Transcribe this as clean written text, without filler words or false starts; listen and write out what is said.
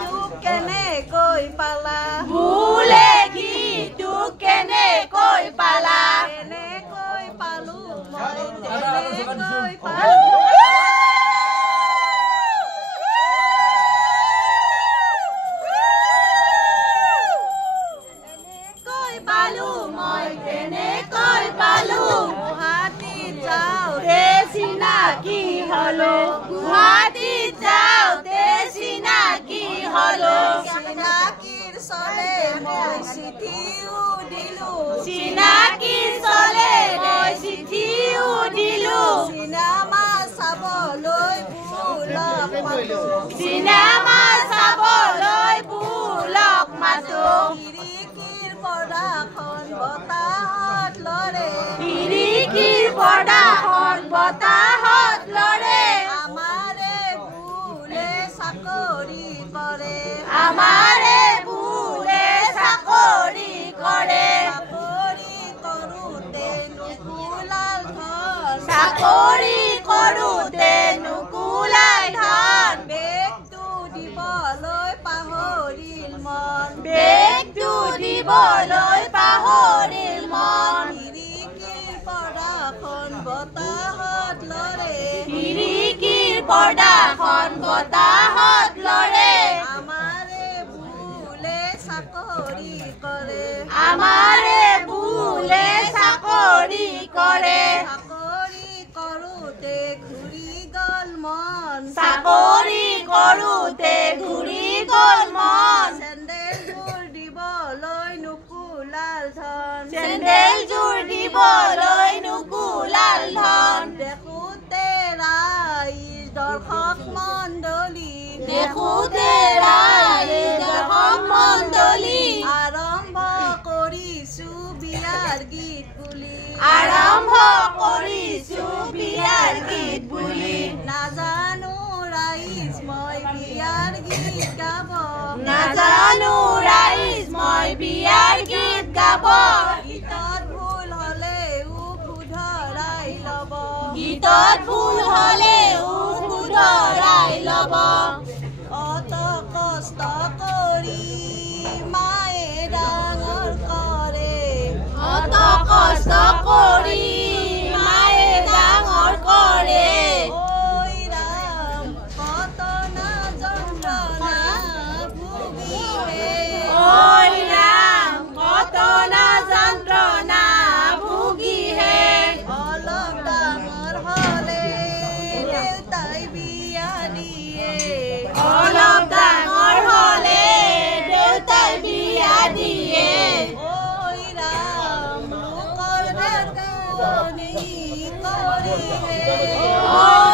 তোক কেনেকৈ পালা ভুলে কি তোক কেনেকৈ পালা কেনেকৈ পালো মই কেনেকৈ পালো পালো মই কেনেকৈ পালো গুৱাহাটীত যাওঁতে চিনাকি হলো গুৱাহাটীত যাওঁতে চিনাকি হলো চিনাকিৰ চলে মই চিঠিও দিলো চিনাকিৰ চলে মই চিঠিও দিলো চিনেমা চাবলৈ বুলক মাতো চিনেমা চাবলৈ বুলক মাতো পৰ্দাখন বতাহত লৰে খিৰিকীৰ পৰ্দাখন বতাহত লৰে আমাৰে বুলে চাকৰি কৰে আমাৰে বুলে চাকৰি কৰে চাকৰি কৰোঁতে নুকুলাল ধন চাকৰি কৰোঁতে নুকুলাই ধন বেগটো দিবলৈ পাহৰিল মন বেগটো দিবলৈ পাহৰিল মন খিৰিকীৰ পৰ্দাখন বতাহত লৰে খিৰিকীৰ পৰ্দাখন বতাহত লৰে আমাৰে বুলে চাকৰি কৰে আমাৰে বুলে চাকৰি কৰে চাকৰি কৰোঁতে ঘূৰি গ'ল মন চাকৰি কৰোঁতে ঘূৰি গ'ল মন চেণ্ডেলযোৰ দিবলৈ নুকুলাল ধন চেণ্ডেলযোৰ দিবলৈ নুকুলাল ধন দেখোঁতে ৰাইজ দৰ্শক মণ্ডলী দেখোঁতে ৰাইজ দৰ্শক মণ্ডলী আৰম্ভ কৰিছো বিয়াৰ গীত বুলি আৰম্ভ কৰিছো বিয়াৰ গীত বুলি নাজানো ৰাইজ মই বিয়াৰ গীত গাব নাজানো ৰাইজ মই বিয়াৰ গীত গাব গীতত ভুল হ'লেও শুধৰাই ল'ব গীতত ভুল হ'লেও শুধৰাই ল'ব অত কষ্ট কৰি মায়ে ডাঙৰ কৰে অত কষ্ট কৰি মায়ে ডাঙৰ কৰে ঐ ৰাম কত না যন্ত্ৰণা ভুগিহে ঐ ৰাম কত না যন্ত্ৰণা ভুগিহে অলপ ডাঙৰ হ'লে দেউতাই বিয়া দিয়ে অলপ ডাঙৰ হ'লে দেউতাই বিয়া দিয়ে ঐ ৰাম লোকৰ দেখোনি কৰিহে ঐ